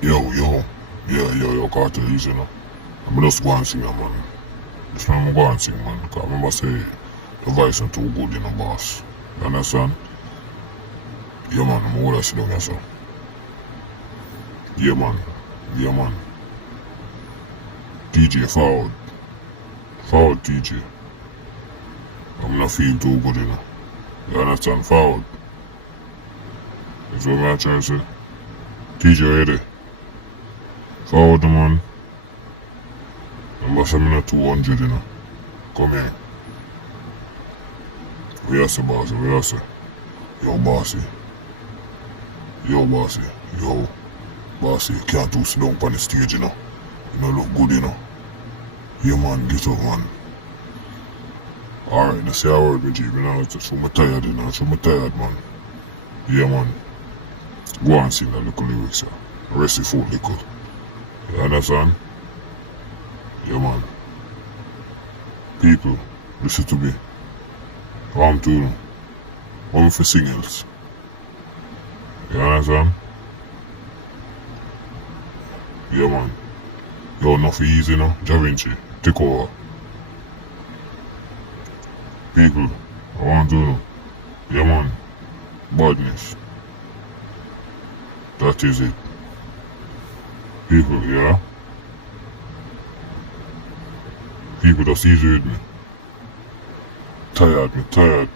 Yo. Yo, Kartel, easy, you know. I'm just go and sing, man. Just remember go and sing, man. Because I remember say, the voice not too good, you know, boss. You understand? Yeah, man, I'm going to sit down here, so. Yeah, man. DJ, forward. Forward, DJ. I'm not feel too good, you know. You understand? Forward. That's what I'm trying to say. DJ, ready? Forward, man. Remember, I'm not 200, you know. Come here. We are say, bossy, we are say. Yo, bossy. Yo, bossy, you can't do sit down on the stage, you know. You don't look good, you know. Yeah, man, get up, man. Alright, let's see how I work with you, you know. So I'm tired, you know. So I'm tired, man. Yeah, man. Go and sing that little lyrics, yeah. Rest the foot little. You understand? Yeah, man. People, listen to me. I'm doing. I'm for singles. You understand? Yeah, man. Yo, enough easy, you know. Da Vinci, take over. People, I want to know. Yeah, man. Badness. That is it. People, yeah? People, that's easy with me. Tired.